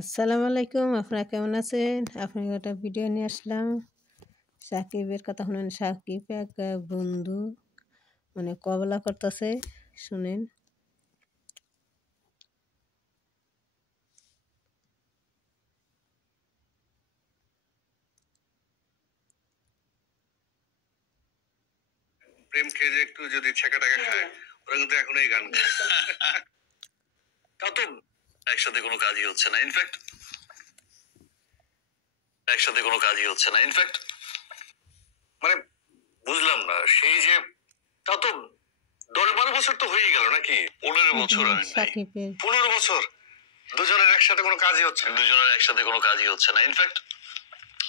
আসসালামু আলাইকুম, আপনারা কেমন আছেন? আপনাকে একটা ভিডিও নিয়ে আসলাম। সাকিবের কথা শুনেন। সাকিব এক বন্ধু মানে কবলা করতেছে, শুনেন। প্রেম খেয়ে যে একটু যদি ছেঁকা টাকা খায়, ওরা কিন্তু এখন এই গান গায়। তাও তো একসাথে কোনো কাজই হচ্ছে না। ইনফ্যাক্ট মানে বুঝলাম না, সেই যে তাও তো 10-12 বছর তো হয়ে গেল নাকি? 15 বছর। আমি ভাই সাকিবের 15 বছর দুজনের একসাথে কোনো কাজই হচ্ছে না। ইনফ্যাক্ট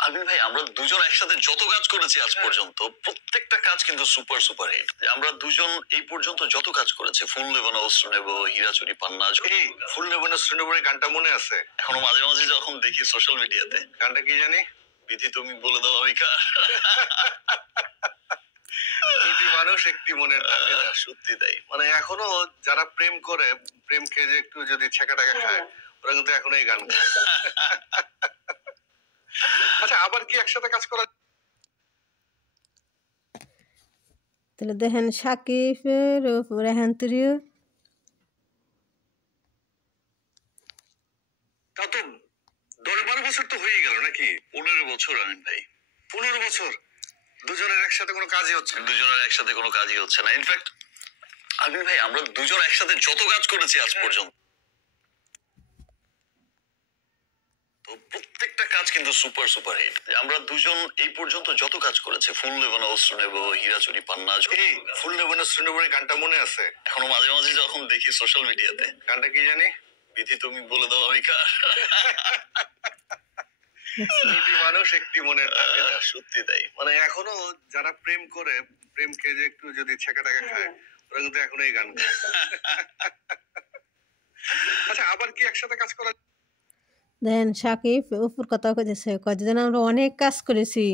আবির ভাই, আমরা দুজন একসাথে যত কাজ করেছি আজ পর্যন্ত, প্রত্যেকটা কাজ কিন্তু সুপার সুপার হিট। আমরা দুজন এই পর্যন্ত যত কাজ করেছি, ফুল নেব না অস্ত্র নেব, হীরাচুরি পান্না, এই ফুল নেব না অস্ত্র নেব এই গানটা মনে আছে? এখনো মাঝে মাঝে যখন দেখি সোশ্যাল মিডিয়াতে, গানটা কি জানি, বিধি তুমি বলে দাও আমি কার। দুটি মানুষ একটি মনের দাবিদার। সত্যি তাই। মানে এখনো যারা প্রেম করে, প্রেম খেয়ে যে একটু যদি ছেঁকা টাকা খায়, ওরা কিন্তু এখনো এই গান গায়। আচ্ছা, আবার কি একসাথে কাজ করা? তাহলে দেখেন সাকিবের রেহান তুরিও তা তো 10-12 বছর তো হয়ে গেল নাকি? 15 বছর। আমিন ভাই 15 বছর দুজনের একসাথে কোনো কাজই হচ্ছে না। ইনফ্যাক্ট আমিন ভাই, আমরা দুজন একসাথে যত কাজ করেছি আজ পর্যন্ত, তো প্রত্যেকটা কাজ কিন্তু সুপার সুপার হিট। আমরা দুজন এই পর্যন্ত যত কাজ করেছি, ফুল নেব না অস্ত্র নেব, হীরাচুরি পান্না, এই ফুল নেব না অস্ত্র নেব এই গানটা মনে আছে? এখনো মাঝে মাঝে যখন দেখি সোশ্যাল মিডিয়াতে, গানটা কি জানি, বিধি তুমি বলে দাও আমি কার। দুটি মানুষ একটি মনের দাবিদার। সত্যি তাই। মানে এখনো যারা প্রেম করে, প্রেম খেয়ে যে একটু যদি ছেঁকা টাকা খায়, ওরা কিন্তু এখনো এই গান গায়। আচ্ছা, আবার কি একসাথে কাজ করা? দেখেন সাকিব উপর কথা কইতেছে, কতদিন আমরা অনেক কাজ করেছি,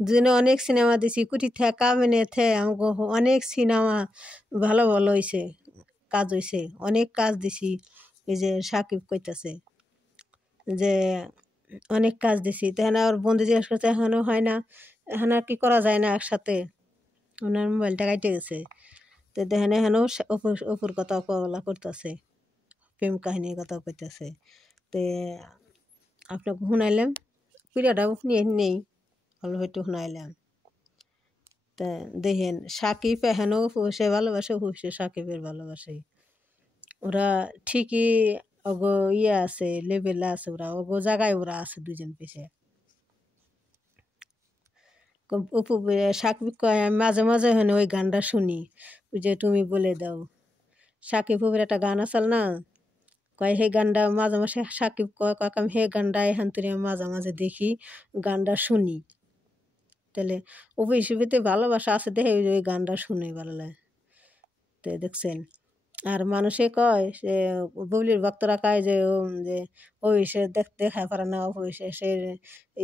দুজনে অনেক সিনেমা দিছি, কুটি থেকে মেনে থে আমাকে অনেক সিনেমা ভালো ভালো হয়েছে, কাজ হয়েছে, অনেক কাজ দিছি। এই যে সাকিব কইতেছে যে অনেক কাজ দিছি, তখন আর বন্ধু জিজ্ঞেস করছে এখনও হয় না, এখন আর কি করা যায় না একসাথে? ওনার মোবাইলটা কাটে গেছে। তো দেখেন এখানেও অপুর কথা কবলা করতেছে, প্রেম কাহিনীর কথা কইতেছে। তো আপনাকে শুনাইলাম, পিরিয়ডটাও নিয়ে নেই, অল্প একটু শুনাইলাম। তা দেখেন সাকিব এখানেও সে ভালোবাসে, সে সাকিবের ভালোবাসে। ওরা ঠিকই ওগো ইয়ে আছে, লেভেলে আছে, ওরা ওগো জায়গায় ওরা আছে দুজন পিছিয়ে। অপু সাকিব কয় আমি মাঝে মাঝে হয় ওই গানটা শুনি, ওই যে তুমি বলে দাও। সাকিব অপুর একটা গান আছে না, কয় সেই গানটা মাঝে মাঝে সাকিব কয় কয় আমি সেই গানটা এখান থেকে মাঝে মাঝে দেখি, গানটা শুনি। তাহলে অপু হিসেবেতে ভালোবাসা আছে দেখে ওই গানটা শুনে ভালো লাগে। তো দেখছেন, আর মানুষে কয় সে বুবলির ভক্তরা কয় যে অভিষেক দেখা পারে না, অভিষেকের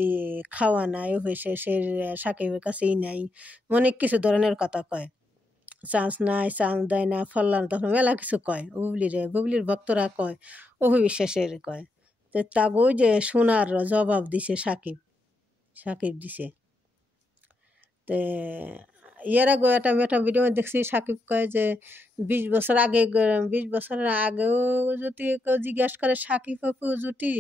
এই খাওয়া নাই, অভিষেকের সাকিবের কাছেই নাই, অনেক কিছু ধরনের কথা কয়, চান্স নাই, চান্স দেয় না, ফল্লান, তখন মেলা কিছু কয় বুবলির ভক্তরা কয়, অভিশ্বাসের কয়। তো তাগো যে শোনার জবাব দিছে সাকিব দিছে। তে এর আগে একটা ভিডিও দেখছি, সাকিব কয় যে 20 বছর আগে, 20 বছরের আগেও যদি কেউ জিজ্ঞেস করে সাকিব অপু জুটি,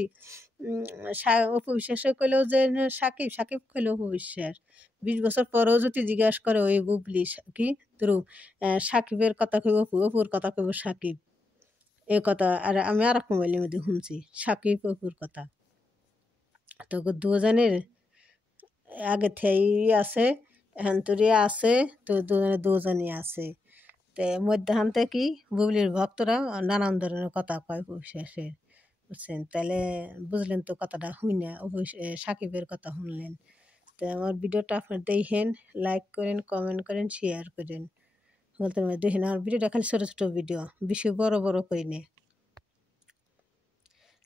অপু বিশ্বাসে কইলেও যে সাকিব কইলেও অপু বিশ্বাস, 20 বছর পরেও যদি জিজ্ঞাসা করে ওই বুবলি কি ধরু সাকিবের কথা কইব অপু, অপুর কথা কইব সাকিব, এই কথা। আর আমি আর এক মোবাইলের মধ্যে শুনছি সাকিব অপুর কথা। তো দুজনের আগে থেকেই আছে, এখন তোরে আছে, তো দুজনই আছে। তো মধ্যাহ্নতে কি বুবলির ভক্তরা নানান ধরনের কথা কয় শেষে, বুঝছেন? তাহলে বুঝলেন তো কথাটা শুনে, সাকিবের কথা শুনলেন। তো আমার ভিডিওটা আপনার দেখেন, লাইক করেন, কমেন্ট করেন, শেয়ার করেন। দেখেন আমার ভিডিওটা খালি ছোটো ছোটো ভিডিও, বেশি বড় বড় করি নে,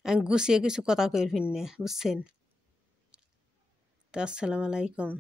আমি গুছিয়ে কিছু কথা কই ফিরনে, বুঝছেন? তো আসসালামু আলাইকুম।